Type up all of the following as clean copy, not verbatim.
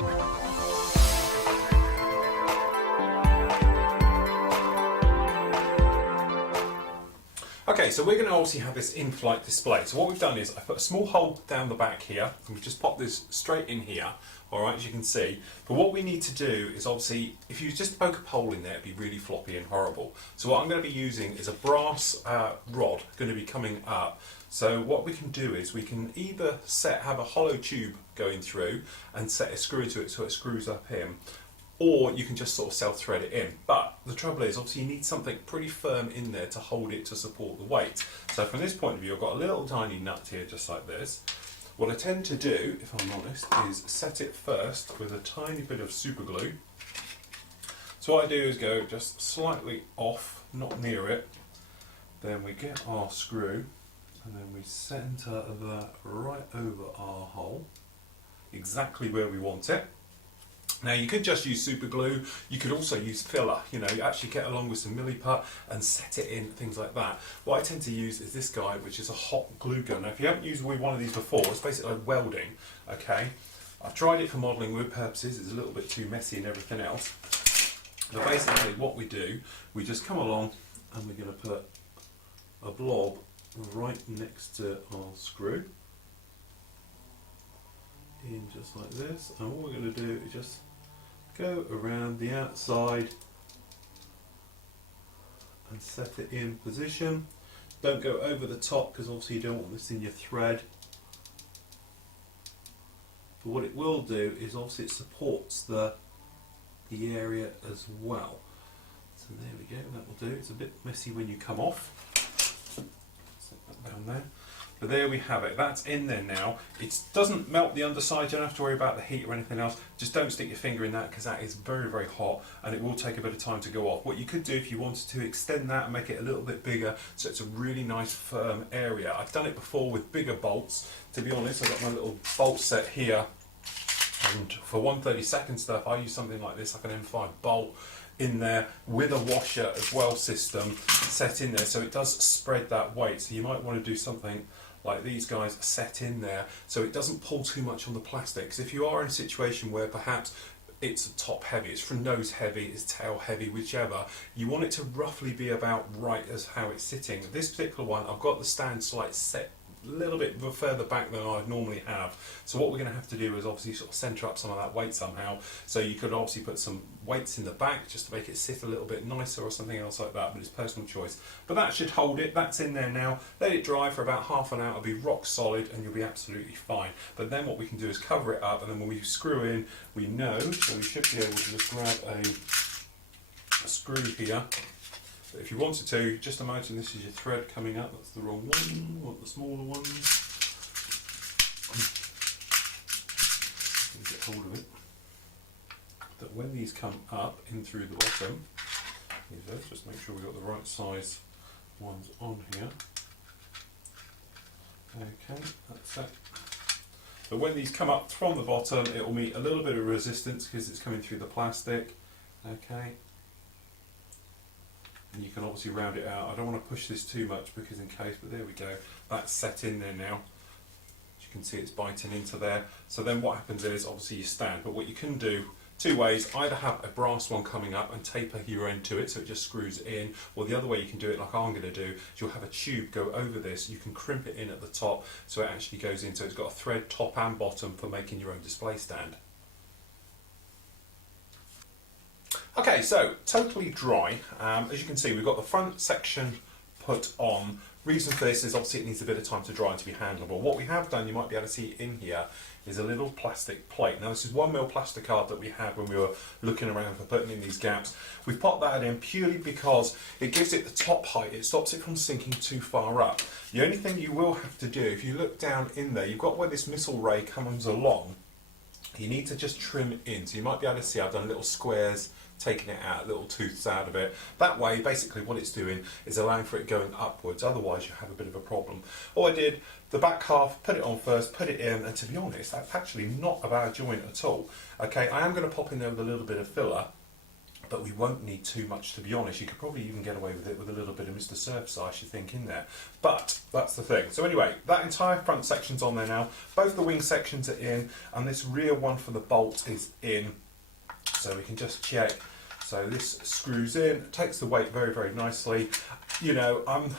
Okay, so we're going to obviously have this in-flight display. So what we've done is I've put a small hole down the back here, and we've just popped this straight in here, alright, as you can see. But what we need to do is obviously, if you just poke a hole in there, it'd be really floppy and horrible. So what I'm going to be using is a brass rod going to be coming up. So what we can do is we can either have a hollow tube going through and set a screw into it so it screws up in, or you can just sort of self-thread it in. But the trouble is, obviously you need something pretty firm in there to hold it to support the weight. So from this point of view, I've got a little tiny nut here just like this. What I tend to do, if I'm honest, is set it first with a tiny bit of super glue. So what I do is go just slightly off, not near it. Then we get our screw and then we centre that right over our hole, exactly where we want it. Now you could just use super glue, you could also use filler, you actually get along with some milliput and set it in, things like that. What I tend to use is this guy, which is a hot glue gun. Now if you haven't used one of these before, it's basically like welding, okay? I've tried it for modelling wood purposes, it's a little bit too messy and everything else. But basically what we do, we just come along and we're going to put a blob right next to our screw, in just like this, and what we're going to do is just go around the outside and set it in position. Don't go over the top because obviously you don't want this in your thread. But what it will do is obviously it supports the area as well. So there we go, that will do. It's a bit messy when you come off. Set that down there. But there we have it, that's in there now. It doesn't melt the underside, you don't have to worry about the heat or anything else. Just don't stick your finger in that because that is very, very hot and it will take a bit of time to go off. What you could do if you wanted to extend that and make it a little bit bigger so it's a really nice firm area. I've done it before with bigger bolts. To be honest, I've got my little bolt set here, and for 1/32 stuff I use something like this, like an M5 bolt in there with a washer as well system set in there so it does spread that weight. So you might want to do something like these guys set in there so it doesn't pull too much on the plastic. Because if you are in a situation where perhaps it's top heavy, it's from nose heavy, it's tail heavy, whichever, you want it to roughly be about right as how it's sitting. This particular one, I've got the stand slight set a little bit further back than I normally have. So what we're going to have to do is obviously sort of centre up some of that weight somehow. So you could obviously put some weights in the back just to make it sit a little bit nicer or something else like that, but it's personal choice. But that should hold it, that's in there now. Let it dry for about half an hour, it'll be rock solid and you'll be absolutely fine. But then what we can do is cover it up, and then when we screw in, we know, so we should be able to just grab a screw here. But if you wanted to, just imagine this is your thread coming up. That's the wrong one, you want the smaller ones. Get hold of it. That when these come up in through the bottom, just make sure we've got the right size ones on here. Okay, that's it. But when these come up from the bottom, it will meet a little bit of resistance because it's coming through the plastic. Okay. And you can obviously round it out. I don't want to push this too much because in case, but there we go. That's set in there now. As you can see, it's biting into there. So then what happens is obviously you stand, but what you can do two ways, either have a brass one coming up and taper your end to it so it just screws in, or the other way you can do it like I'm going to do is you'll have a tube go over this. You can crimp it in at the top so it actually goes in, so it's got a thread top and bottom for making your own display stand. Okay, so totally dry. As you can see, we've got the front section put on. Reason for this is obviously it needs a bit of time to dry and to be handleable. What we have done, you might be able to see in here, is a little plastic plate. Now this is 1mm plastic card that we had when we were looking around for putting in these gaps. We've popped that in purely because it gives it the top height, it stops it from sinking too far up. The only thing you will have to do, if you look down in there, you've got where this missile ray comes along, you need to just trim it in. So you might be able to see I've done little squares, taking it out, little tooths out of it. That way, basically what it's doing is allowing for it going upwards, otherwise you have a bit of a problem. All I did, the back half, put it on first, put it in, and to be honest, that's actually not a bad joint at all. Okay, I am going to pop in there with a little bit of filler, but we won't need too much, to be honest. You could probably even get away with it with a little bit of Mr. Surface Ice, you think, in there. But that's the thing. So anyway, that entire front section's on there now. Both the wing sections are in, and this rear one for the bolt is in. So we can just check. So this screws in, takes the weight very, very nicely. You know, I'm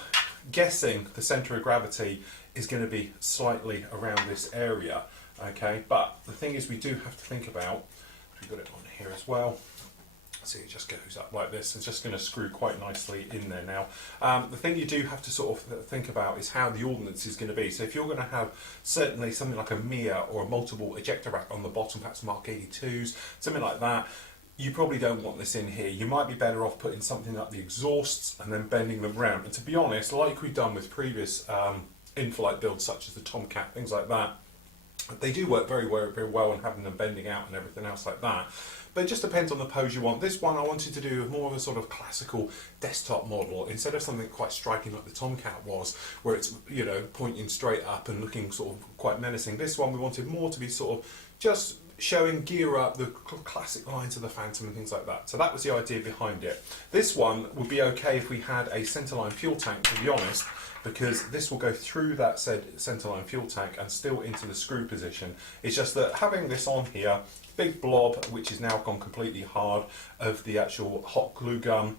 guessing the centre of gravity is going to be slightly around this area, okay? But the thing is, we do have to think about, we've got it on here as well. See, it just goes up like this. It's just going to screw quite nicely in there now. The thing you do have to sort of think about is how the ordnance is going to be. So if you're going to have certainly something like a MIA or a multiple ejector rack on the bottom, perhaps Mark 82s, something like that, you probably don't want this in here. You might be better off putting something like the exhausts and then bending them around. And to be honest, like we've done with previous in-flight builds such as the Tomcat, things like that, they do work very, very, very well and having them bending out and everything else like that. But it just depends on the pose you want. This one I wanted to do more of a sort of classical desktop model instead of something quite striking like the Tomcat was, where it's, you know, pointing straight up and looking sort of quite menacing. This one we wanted more to be sort of just showing gear up, the classic lines of the Phantom and things like that. So that was the idea behind it. This one would be okay if we had a centerline fuel tank, to be honest, because this will go through that said centerline fuel tank and still into the screw position. It's just that having this on here, big blob, which is now gone completely hard, of the actual hot glue gun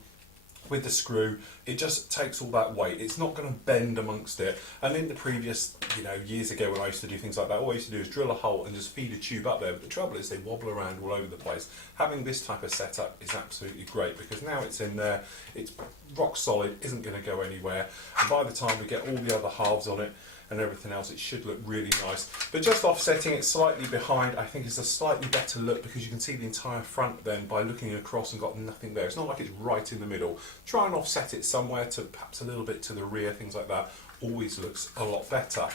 with the screw, it just takes all that weight. It's not going to bend amongst it. And in the previous, you know, years ago when I used to do things like that, all I used to do is drill a hole and just feed a tube up there. But the trouble is they wobble around all over the place. Having this type of setup is absolutely great because now it's in there, it's rock solid, isn't going to go anywhere. And by the time we get all the other halves on it and everything else, it should look really nice. But just offsetting it slightly behind, I think is a slightly better look because you can see the entire front then by looking across and got nothing there. It's not like it's right in the middle. Try and offset it somewhere to perhaps a little bit to the rear, things like that. Always looks a lot better.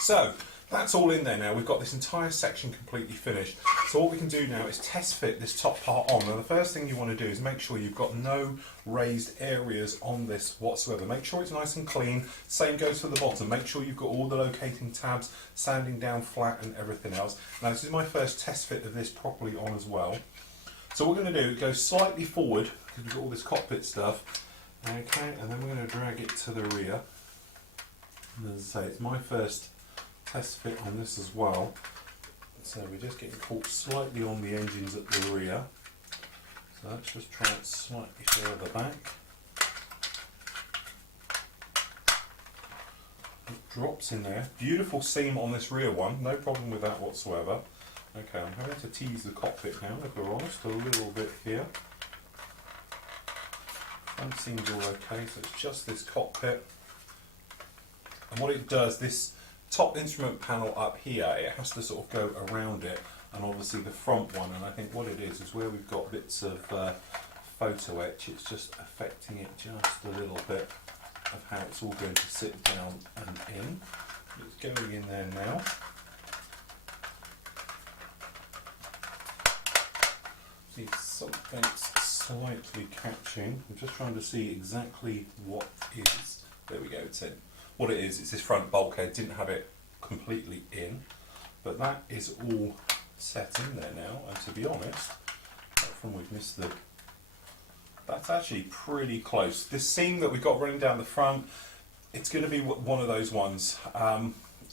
So that's all in there now. We've got this entire section completely finished. So what we can do now is test fit this top part on. Now the first thing you want to do is make sure you've got no raised areas on this whatsoever. Make sure it's nice and clean. Same goes for the bottom. Make sure you've got all the locating tabs, sanding down flat and everything else. Now this is my first test fit of this properly on as well. So what we're going to do is go slightly forward because we've got all this cockpit stuff. Okay, and then we're going to drag it to the rear. And as I say, it's my first test fit on this as well. So we're just getting caught slightly on the engines at the rear. So let's just try it slightly further back. It drops in there. Beautiful seam on this rear one, no problem with that whatsoever. Okay, I'm having to tease the cockpit now, if we're honest, a little bit here. Front seam's all okay, so it's just this cockpit. And what it does, this top instrument panel up here, it has to sort of go around it, and obviously the front one, and I think what it is where we've got bits of photo etch, it's just affecting it just a little bit of how it's all going to sit down and in. It's going in there now. See, something's slightly catching. I'm just trying to see exactly what is. There we go, it's in. What it is, it's this front bulkhead, didn't have it completely in, but that is all set in there now, and to be honest, apart from we've missed the, that's actually pretty close. This seam that we've got running down the front, it's going to be one of those ones.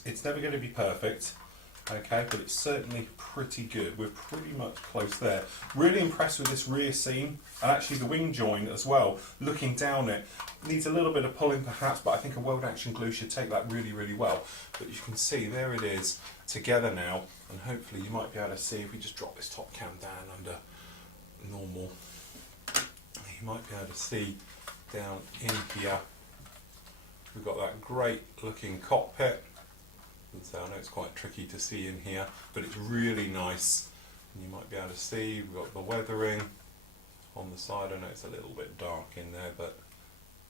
It's never going to be perfect, okay, but it's certainly pretty good. We're pretty much close there. Really impressed with this rear seam, and actually the wing joint as well, looking down it. Needs a little bit of pulling perhaps, but I think a weld action glue should take that really, really well. But you can see there it is together now, and hopefully you might be able to see if we just drop this top cam down under normal. You might be able to see down in here, we've got that great looking cockpit. And so I know it's quite tricky to see in here, but it's really nice. And you might be able to see we've got the weathering on the side. I know it's a little bit dark in there, but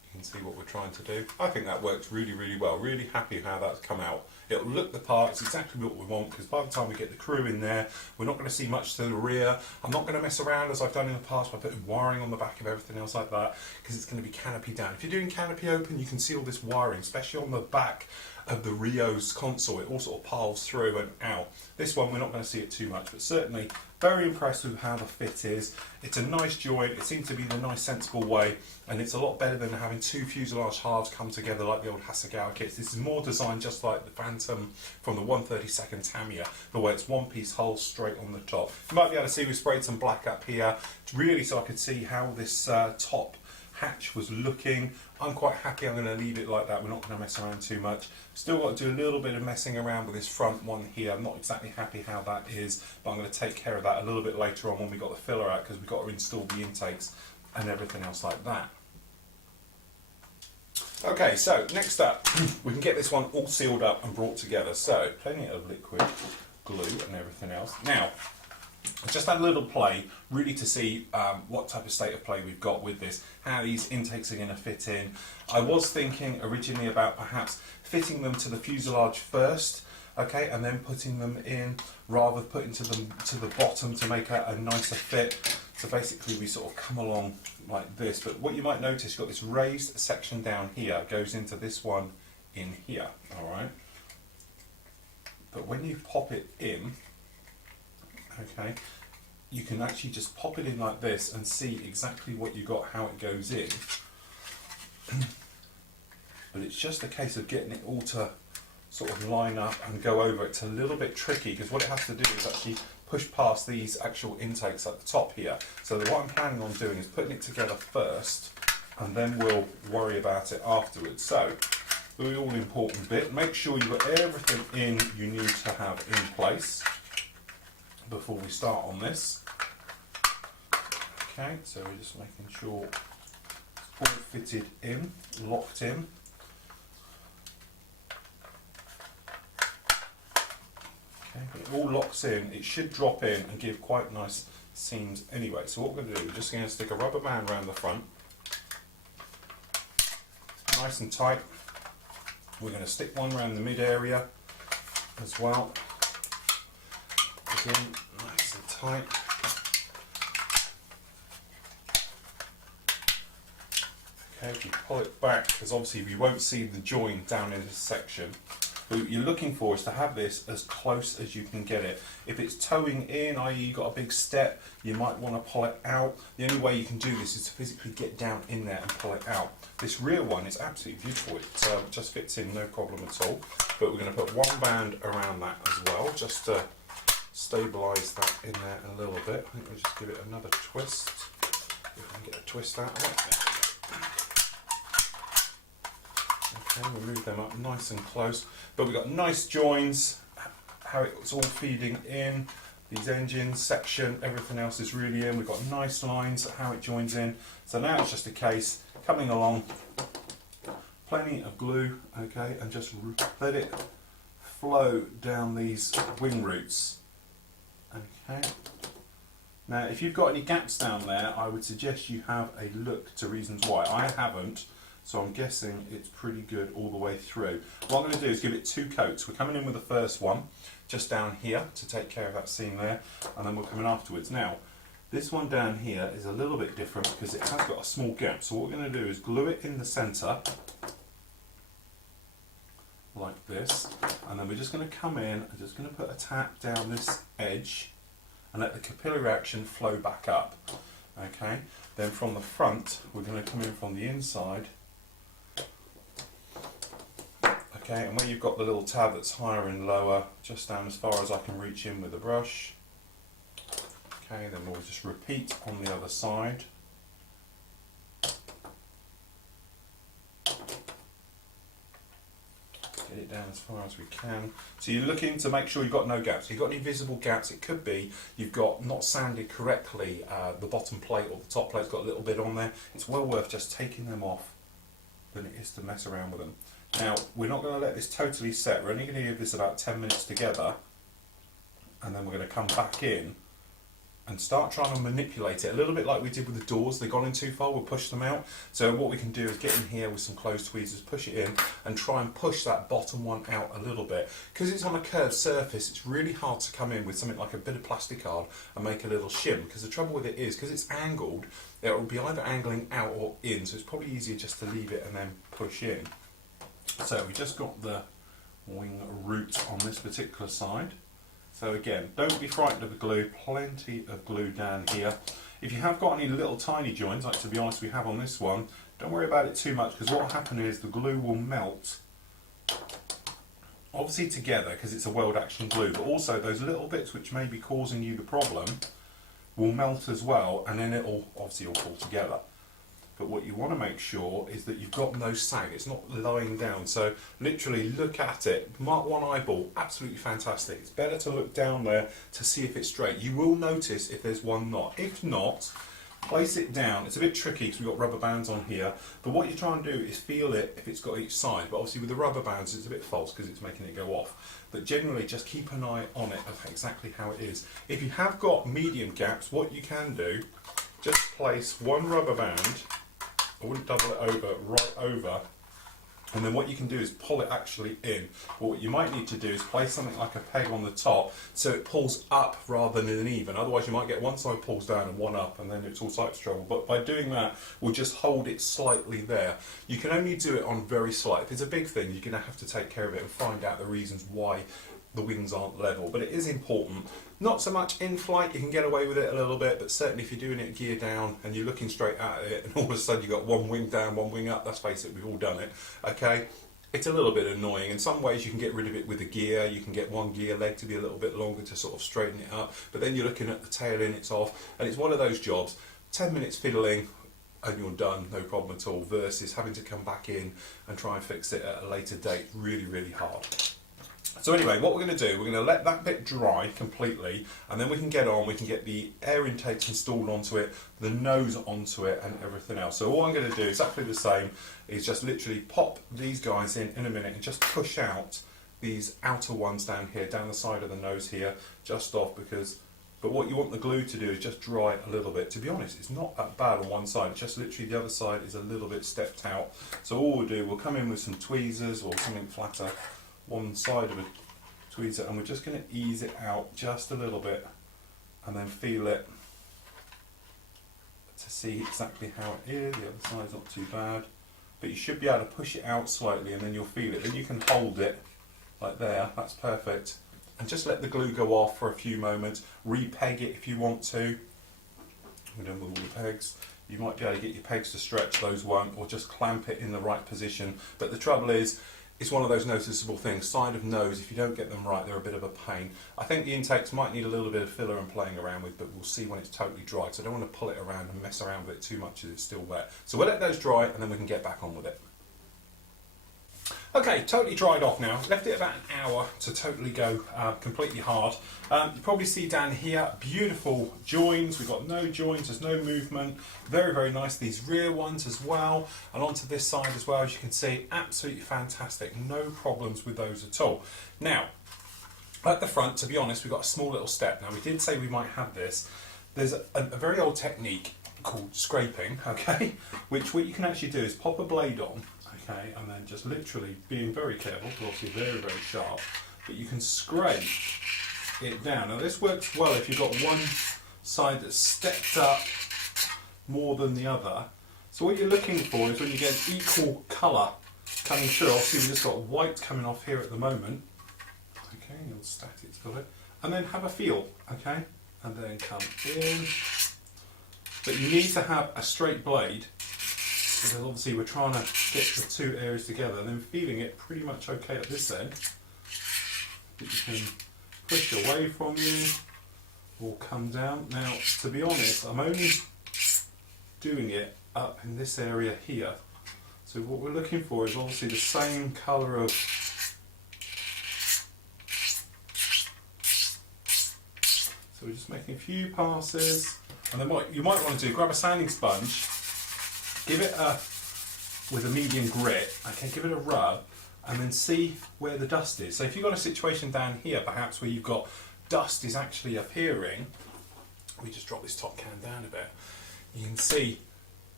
you can see what we're trying to do. I think that works really, really well. Really happy how that's come out. It'll look the part, it's exactly what we want, because by the time we get the crew in there, we're not going to see much to the rear. I'm not going to mess around as I've done in the past by putting wiring on the back of everything else like that, because it's going to be canopy down. If you're doing canopy open, you can see all this wiring, especially on the back of the Rio's console. It all sort of piles through and out. This one we're not going to see it too much, but certainly very impressed with how the fit is. It's a nice joint, it seems to be the nice sensible way, and it's a lot better than having two fuselage halves come together like the old Hasegawa kits. This is more designed just like the Phantom from the 132nd Tamiya, the way it's one piece hull straight on the top. You might be able to see we sprayed some black up here, really so I could see how this top hatch was looking. I'm quite happy. I'm going to leave it like that. We're not going to mess around too much. Still got to do a little bit of messing around with this front one here. I'm not exactly happy how that is, but I'm going to take care of that a little bit later on when we got the filler out, because we've got to install the intakes and everything else like that. Okay, so next up, we can get this one all sealed up and brought together. So plenty of liquid glue and everything else. Now, I just had a little play, really to see what type of state of play we've got with this, how these intakes are going to fit in. I was thinking originally about perhaps fitting them to the fuselage first, okay, and then putting them in, rather than putting them to the bottom to make a nicer fit. So basically we sort of come along like this, but what you might notice, you've got this raised section down here, goes into this one in here, alright? But when you pop it in, okay, you can actually just pop it in like this and see exactly what you got, how it goes in. But it's just a case of getting it all to sort of line up and go over. It's a little bit tricky because what it has to do is actually push past these actual intakes at the top here. So what I'm planning on doing is putting it together first, and then we'll worry about it afterwards. So the all important bit, make sure you've got everything in you need to have in place before we start on this. Okay, so we're just making sure it's all fitted in, locked in. Okay, when it all locks in, it should drop in and give quite nice seams anyway. So what we're going to do, we're just going to stick a rubber band around the front, nice and tight. We're going to stick one around the mid area as well. Again, nice and tight. Okay, if you pull it back, because obviously you won't see the join down in this section. What you're looking for is to have this as close as you can get it. If it's towing in, i.e. you've got a big step, you might want to pull it out. The only way you can do this is to physically get down in there and pull it out. This rear one is absolutely beautiful. It just fits in, no problem at all. But we're going to put one band around that as well, just to stabilise that in there a little bit. I think we'll just give it another twist. If I can get a twist out of it. Okay, we'll move them up nice and close. But we've got nice joins, how it's all feeding in. These engines, section, everything else is really in. We've got nice lines, how it joins in. So now it's just a case, coming along, plenty of glue, okay, and just let it flow down these wing roots. Okay. Now, if you've got any gaps down there, I would suggest you have a look to reasons why. I haven't, so I'm guessing it's pretty good all the way through. What I'm going to do is give it two coats. We're coming in with the first one, just down here, to take care of that seam there, and then we're coming afterwards. Now, this one down here is a little bit different because it has got a small gap. So what we're going to do is glue it in the centre, like this, and then we're just going to come in and just going to put a tap down this edge and let the capillary action flow back up. Okay, then from the front we're going to come in from the inside. Okay, and where you've got the little tab that's higher and lower, just down as far as I can reach in with the brush. Okay, then we'll just repeat on the other side. Get it down as far as we can. So you're looking to make sure you've got no gaps. If you've got any visible gaps, it could be you've got not sanded correctly the bottom plate or the top plate's got a little bit on there. It's well worth just taking them off than it is to mess around with them. Now, we're not going to let this totally set. We're only going to give this about 10 minutes together, and then we're going to come back in and start trying to manipulate it a little bit like we did with the doors. They've gone in too far, we'll push them out. So what we can do is get in here with some closed tweezers, push it in, and try and push that bottom one out a little bit. Because it's on a curved surface, it's really hard to come in with something like a bit of plastic card and make a little shim. Because the trouble with it is, because it's angled, it will be either angling out or in, so it's probably easier just to leave it and then push in. So we just got the wing root on this particular side. So again, don't be frightened of the glue, plenty of glue down here. If you have got any little tiny joins, like to be honest we have on this one, don't worry about it too much, because what will happen is the glue will melt, obviously together because it's a weld action glue, but also those little bits which may be causing you the problem will melt as well, and then it'll obviously all fall together. But what you want to make sure is that you've got no sag, it's not lying down. So literally look at it, mark one eyeball, absolutely fantastic. It's better to look down there to see if it's straight. You will notice if there's one knot. If not, place it down. It's a bit tricky because we've got rubber bands on here, but what you try and do is feel it if it's got each side. But obviously with the rubber bands it's a bit false because it's making it go off. But generally just keep an eye on it of exactly how it is. If you have got medium gaps, what you can do, just place one rubber band, I wouldn't double it over, right over, and then what you can do is pull it actually in. But what you might need to do is place something like a peg on the top so it pulls up rather than even. Otherwise you might get one side pulls down and one up, and then it's all types of trouble. But by doing that, we'll just hold it slightly there. You can only do it on very slight. If it's a big thing, you're going to have to take care of it and find out the reasons why the wings aren't level. But it is important. Not so much in flight, you can get away with it a little bit, but certainly if you're doing it gear down and you're looking straight at it and all of a sudden you've got one wing down, one wing up, let's face it, we've all done it, okay? It's a little bit annoying. In some ways you can get rid of it with a gear, you can get one gear leg to be a little bit longer to sort of straighten it up, but then you're looking at the tail end, it's off, and it's one of those jobs, 10 minutes fiddling and you're done, no problem at all, versus having to come back in and try and fix it at a later date. Really, really hard. So anyway, what we're going to do, we're going to let that bit dry completely, and then we can get on, we can get the air intakes installed onto it, the nose onto it, and everything else. So all I'm going to do, exactly the same, is just literally pop these guys in a minute and just push out these outer ones down here, down the side of the nose here, just off, because, but what you want the glue to do is just dry it a little bit. To be honest, it's not that bad on one side, it's just literally the other side is a little bit stepped out. So all we'll do, we'll come in with some tweezers or something flatter, one side of a tweezer, and we're just going to ease it out just a little bit and then feel it to see exactly how it is. The other side's not too bad, but you should be able to push it out slightly and then you'll feel it. Then you can hold it like there, that's perfect, and just let the glue go off for a few moments. Re-peg it if you want to. We're done with all the pegs. You might be able to get your pegs to stretch, those won't, or just clamp it in the right position. But the trouble is, it's one of those noticeable things. Side of nose, if you don't get them right, they're a bit of a pain. I think the intakes might need a little bit of filler and playing around with, but we'll see when it's totally dry. So I don't want to pull it around and mess around with it too much as it's still wet. So we'll let those dry and then we can get back on with it. Okay, totally dried off now. Left it about an hour to totally go completely hard. You probably see down here, beautiful joins. We've got no joins, there's no movement. Very, very nice. These rear ones as well. And onto this side as well, as you can see, absolutely fantastic. No problems with those at all. Now, at the front, to be honest, we've got a small little step. Now, we did say we might have this. There's a very old technique called scraping, okay? Which what you can actually do is pop a blade on, okay, and then just literally being very careful, obviously very, very sharp, but you can scrape it down. Now this works well if you've got one side that's stepped up more than the other. So what you're looking for is when you get an equal colour coming through. Obviously we've just got white coming off here at the moment. Okay, your static's got it. And then have a feel, okay, and then come in. But you need to have a straight blade, because obviously we're trying to get the two areas together, and then feeling it pretty much okay at this end. You can push away from you or come down. Now, to be honest, I'm only doing it up in this area here. So what we're looking for is obviously the same colour of so we're just making a few passes. And then what you might want to do, grab a sanding sponge, give it with a medium grit, okay, give it a rub, and then see where the dust is. So if you've got a situation down here, perhaps where you've got dust is actually appearing, we just drop this top can down a bit, you can see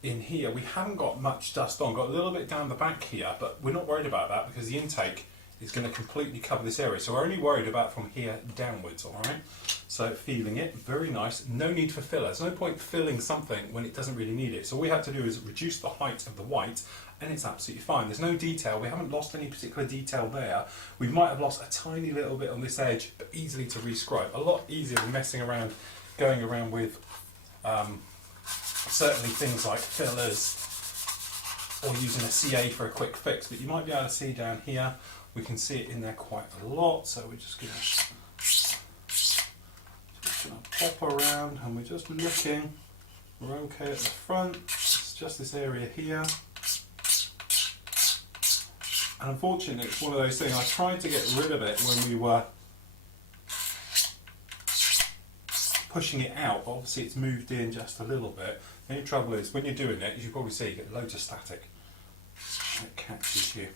in here we haven't got much dust on, got a little bit down the back here, but we're not worried about that because the intake is going to completely cover this area. So we're only worried about from here downwards, alright? So feeling it, very nice, no need for filler. There's no point filling something when it doesn't really need it. So all we have to do is reduce the height of the white and it's absolutely fine. There's no detail, we haven't lost any particular detail there. We might have lost a tiny little bit on this edge, but easily to rescribe. A lot easier than messing around, going around with certainly things like fillers or using a CA for a quick fix, but you might be able to see down here, we can see it in there quite a lot, so we're just going to pop around and we're just looking. We're okay at the front, it's just this area here. And unfortunately it's one of those things, I tried to get rid of it when we were pushing it out, but obviously it's moved in just a little bit. The only trouble is, when you're doing it, as you probably see, you get loads of static. It catches you.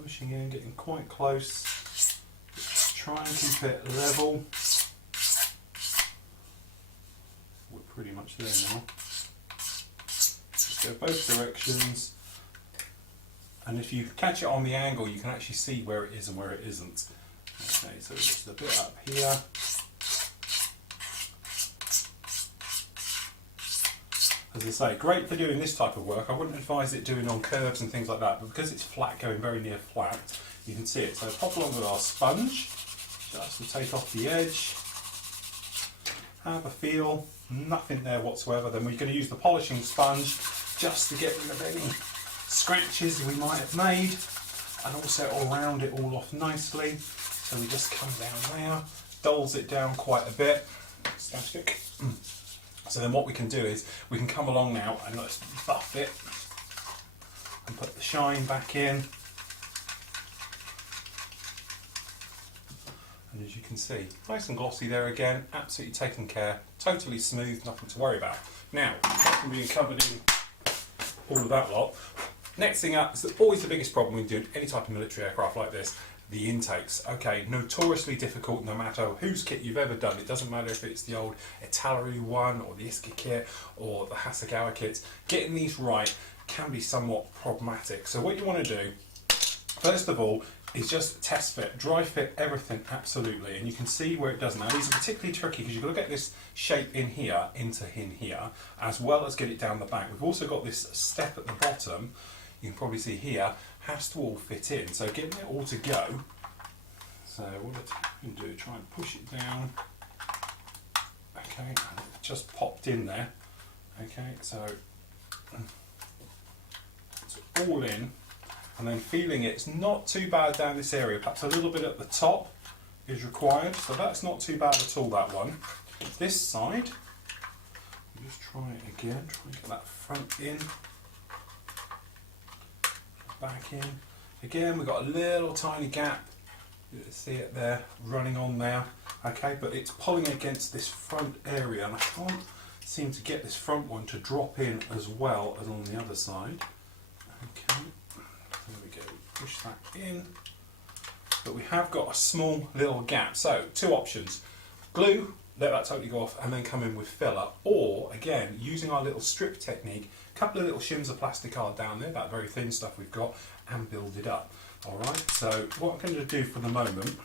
Pushing in, getting quite close. Try and keep it level. We're pretty much there now. Just go both directions. And if you catch it on the angle, you can actually see where it is and where it isn't. Okay, so just a bit up here. As I say, great for doing this type of work. I wouldn't advise it doing on curves and things like that, but because it's flat, going very near flat, you can see it. So pop along with our sponge, just to take off the edge. Have a feel, nothing there whatsoever. Then we're going to use the polishing sponge just to get rid of any scratches we might have made, and also all round it all off nicely. So we just come down there, dulls it down quite a bit. Fantastic. So then what we can do is, we can come along now and let's buff it and put the shine back in. And as you can see, nice and glossy there again, absolutely taken care, totally smooth, nothing to worry about. Now, after being covered in all of that lot, next thing up is always the biggest problem when doing any type of military aircraft like this, the intakes. Okay, notoriously difficult no matter whose kit you've ever done. It doesn't matter if it's the old Italeri one or the Iska kit or the Hasegawa kits. Getting these right can be somewhat problematic. So what you want to do, first of all, is just test fit, dry fit everything absolutely, and you can see where it does. Now these are particularly tricky because you've got to get this shape in here into in here, as well as get it down the back. We've also got this step at the bottom, you can probably see here, has to all fit in. So getting it all to go, so what you can do, try and push it down. Okay, it just popped in there. Okay, so it's all in. And then feeling it's not too bad down this area, perhaps a little bit at the top is required, so that's not too bad at all, that one. This side, just try it again, try and get that front in, back in. Again, we've got a little tiny gap, you can see it there, running on there, okay, but it's pulling against this front area, and I can't seem to get this front one to drop in as well as on the other side. Okay. There we go, push that in, but we have got a small little gap. So two options: glue, let that totally go off, and then come in with filler, or again using our little strip technique, a couple of little shims of plastic card down there, that very thin stuff we've got, and build it up. Alright, so what I'm going to do for the moment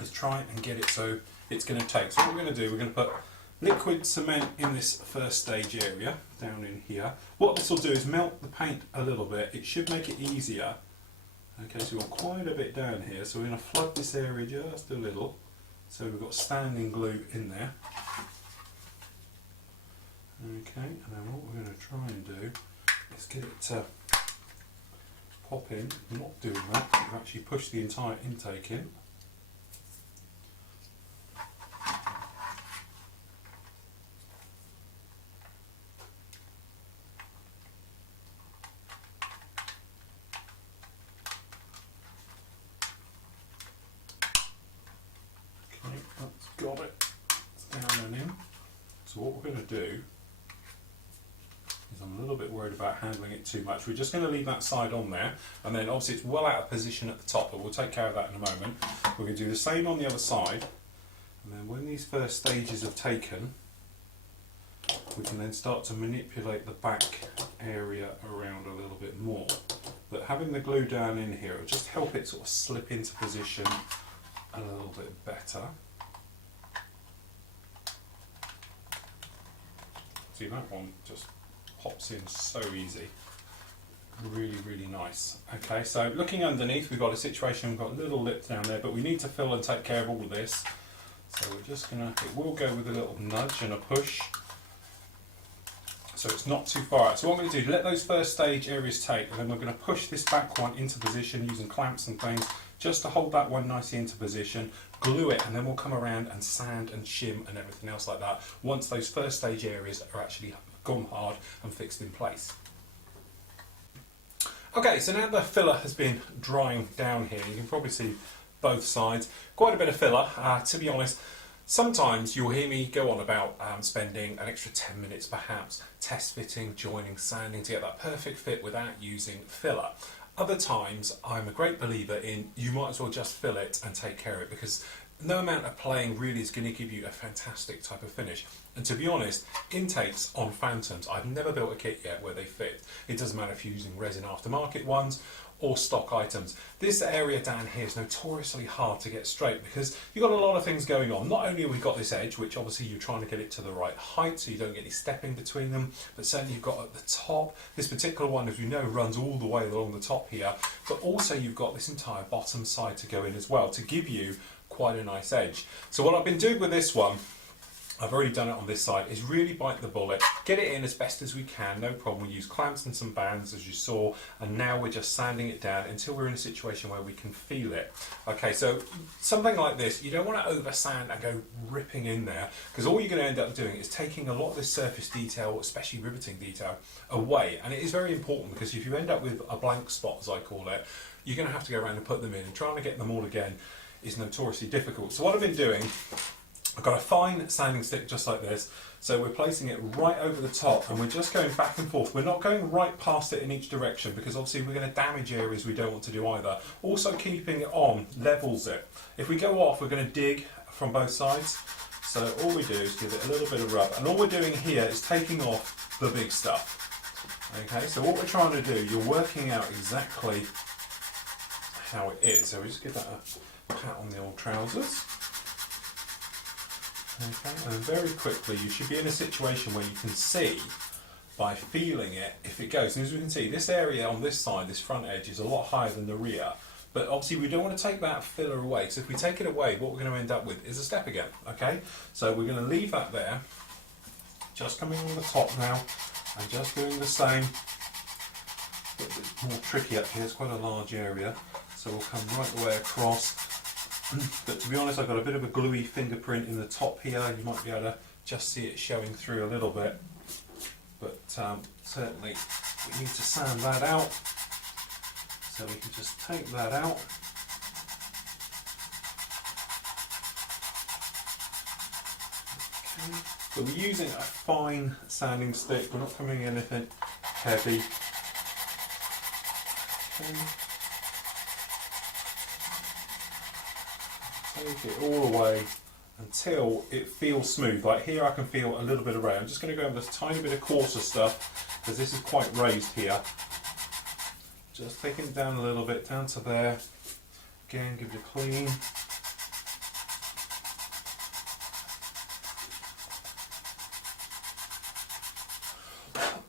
is try and get it so it's going to take. So what we're going to do, we're going to put liquid cement in this first stage area, down in here. What this will do is melt the paint a little bit. It should make it easier. Okay, so we've got quite a bit down here, so we're going to flood this area just a little. So we've got standing glue in there. Okay, and then what we're going to try and do is get it to pop in. I'm not doing that, we've actually pushed the entire intake in. Got it, it's down and in. So what we're going to do is, I'm a little bit worried about handling it too much. We're just going to leave that side on there, and then obviously it's well out of position at the top, but we'll take care of that in a moment. We're going to do the same on the other side, and then when these first stages have taken, we can then start to manipulate the back area around a little bit more. But having the glue down in here will just help it sort of slip into position a little bit better. So see that one just pops in so easy. Really, really nice. Okay, so looking underneath, we've got a situation, we've got a little lip down there, but we need to fill and take care of all of this. So we're just gonna, it will go with a little nudge and a push. So it's not too far out. So what I'm going to do, let those first stage areas take, and then we're going to push this back one into position using clamps and things, just to hold that one nicely into position, glue it, and then we'll come around and sand and shim and everything else like that, once those first stage areas are actually gone hard and fixed in place. Okay, so now the filler has been drying down here, you can probably see both sides, quite a bit of filler, to be honest. Sometimes you'll hear me go on about spending an extra 10 minutes perhaps test fitting, joining, sanding to get that perfect fit without using filler. Other times I'm a great believer in you might as well just fill it and take care of it, because no amount of playing really is going to give you a fantastic type of finish. And to be honest, intakes on Phantoms, I've never built a kit yet where they fit. It doesn't matter if you're using resin aftermarket ones or stock items. This area down here is notoriously hard to get straight because you've got a lot of things going on. Not only have we got this edge, which obviously you're trying to get it to the right height so you don't get any stepping between them, but certainly you've got at the top, this particular one, as we know, runs all the way along the top here, but also you've got this entire bottom side to go in as well to give you quite a nice edge. So what I've been doing with this one, I've already done it on this side, is really bite the bullet, get it in as best as we can, no problem. We use clamps and some bands as you saw, and now we're just sanding it down until we're in a situation where we can feel it. Okay, so something like this, you don't want to over sand and go ripping in there, because all you're going to end up doing is taking a lot of this surface detail, especially riveting detail, away. And it is very important, because if you end up with a blank spot, as I call it, you're going to have to go around and put them in, and trying to get them all again is notoriously difficult. So what I've been doing, I've got a fine sanding stick just like this, so we're placing it right over the top and we're just going back and forth. We're not going right past it in each direction because obviously we're going to damage areas we don't want to do either. Also keeping it on levels it. If we go off, we're going to dig from both sides, so all we do is give it a little bit of rub, and all we're doing here is taking off the big stuff. Okay, so what we're trying to do, you're working out exactly how it is. So we just give that a pat on the old trousers. Okay, and very quickly you should be in a situation where you can see by feeling it if it goes. And as we can see, this area on this side, this front edge, is a lot higher than the rear. But obviously we don't want to take that filler away, so if we take it away, what we're going to end up with is a step again. Okay, so we're going to leave that there, just coming on the top now, and just doing the same. A bit more tricky up here, it's quite a large area, so we'll come right the way across. But to be honest, I've got a bit of a gluey fingerprint in the top here. You might be able to just see it showing through a little bit. But certainly we need to sand that out. So we can just take that out. Okay. So we're using a fine sanding stick. We're not coming anything heavy. Okay. Take it all the way until it feels smooth. Like here I can feel a little bit of rain. I'm just going to go with this tiny bit of coarser stuff because this is quite raised here. Just taking it down a little bit, down to there. Again, give it a clean.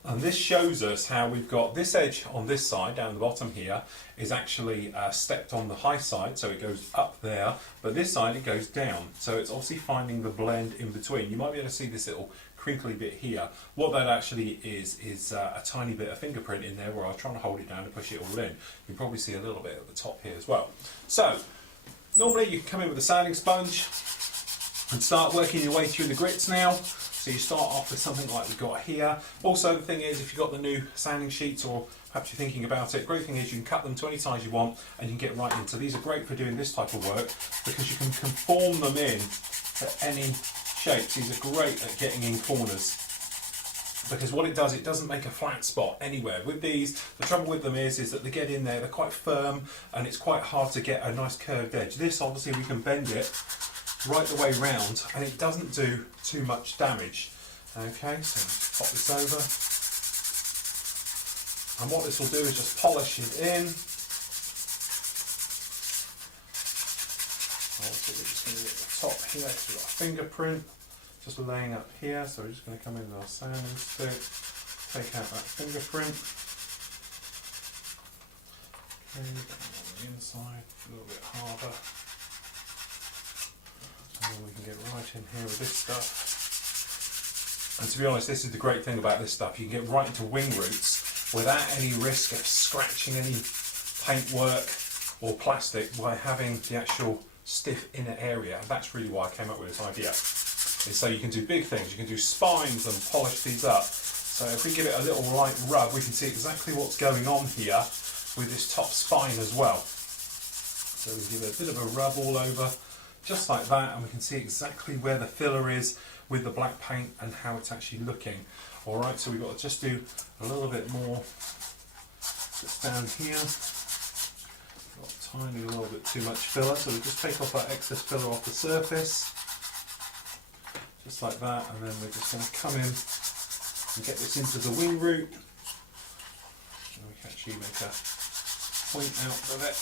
And this shows us how we've got this edge on this side, down the bottom here, is actually stepped on the high side, so it goes up there, but this side it goes down. So it's obviously finding the blend in between. You might be able to see this little crinkly bit here. What that actually is a tiny bit of fingerprint in there where I was trying to hold it down to push it all in. You can probably see a little bit at the top here as well. So, normally you can come in with a sanding sponge and start working your way through the grits now. So you start off with something like we've got here. Also the thing is, if you've got the new sanding sheets or perhaps you're thinking about it, great thing is you can cut them to any size you want and you can get right in. So these are great for doing this type of work because you can conform them in to any shapes. These are great at getting in corners because what it does, it doesn't make a flat spot anywhere. With these, the trouble with them is that they get in there, they're quite firm and it's quite hard to get a nice curved edge. This obviously we can bend it right the way round and it doesn't do too much damage. Okay, so pop this over, and what this will do is just polish it in. Also we're just going to get the top here, so we've got a fingerprint, just laying up here, so we're just going to come in with our sanding stick, take out that fingerprint. Okay, down on the inside, a little bit harder. And then we can get right in here with this stuff. And to be honest, this is the great thing about this stuff. You can get right into wing roots without any risk of scratching any paintwork or plastic by having the actual stiff inner area. And that's really why I came up with this idea. Is so you can do big things, you can do spines and polish these up. So if we give it a little light rub, we can see exactly what's going on here with this top spine as well. So we give it a bit of a rub all over, just like that, and we can see exactly where the filler is with the black paint and how it's actually looking. Alright, so we've got to just do a little bit more just down here. Got a tiny little bit too much filler, so we just take off that excess filler off the surface. Just like that, and then we're just going to come in and get this into the wing root. And we can actually make a point out of it.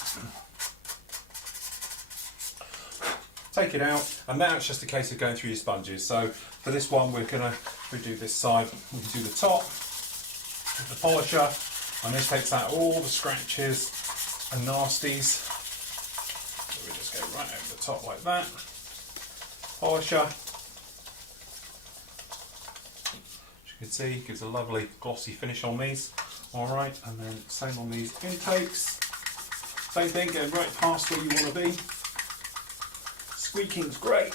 Take it out, and now it's just a case of going through your sponges. So for this one, we're going to redo this side. We can do the top with the polisher, and this takes out all the scratches and nasties. So we just go right over the top like that. Polisher. As you can see, gives a lovely glossy finish on these. Alright, and then same on these intakes. Same thing, going right past where you want to be. Squeaking's great.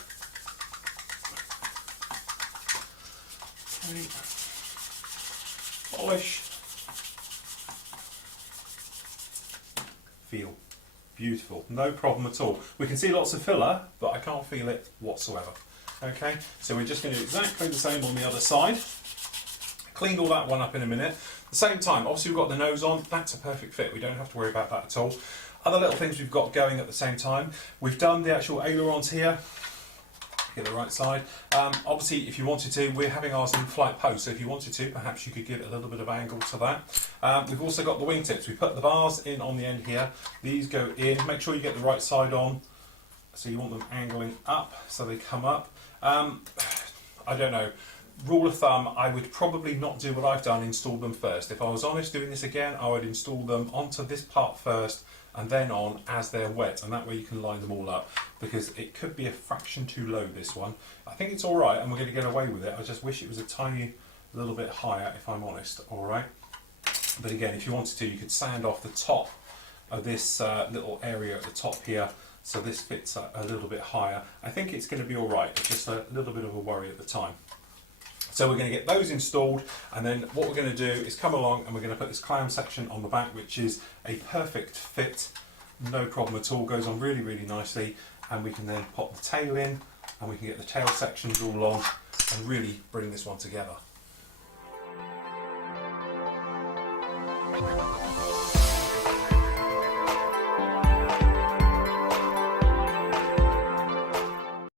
Okay. Polish. Feel. Beautiful. No problem at all. We can see lots of filler, but I can't feel it whatsoever. Okay, so we're just going to do exactly the same on the other side. Cleaned all that one up in a minute. At the same time, obviously we've got the nose on. That's a perfect fit. We don't have to worry about that at all. Other little things we've got going at the same time. We've done the actual ailerons here. Get the right side. Obviously, if you wanted to, we're having ours in flight post, so if you wanted to, perhaps you could give it a little bit of angle to that. We've also got the wingtips. We put the bars in on the end here. These go in. Make sure you get the right side on. So you want them angling up, so they come up. I don't know. Rule of thumb, I would probably not do what I've done, install them first. If I was honest doing this again, I would install them onto this part first and then on as they're wet, and that way you can line them all up, because it could be a fraction too low, this one. I think it's alright and we're going to get away with it. I just wish it was a tiny little bit higher, if I'm honest. Alright, but again, if you wanted to, you could sand off the top of this little area at the top here, so this fits a little bit higher. I think it's going to be alright. It's just a little bit of a worry at the time. So we're going to get those installed, and then what we're going to do is come along and we're going to put this clam section on the back, which is a perfect fit, no problem at all, goes on really, really nicely, and we can then pop the tail in and we can get the tail sections all on and really bring this one together.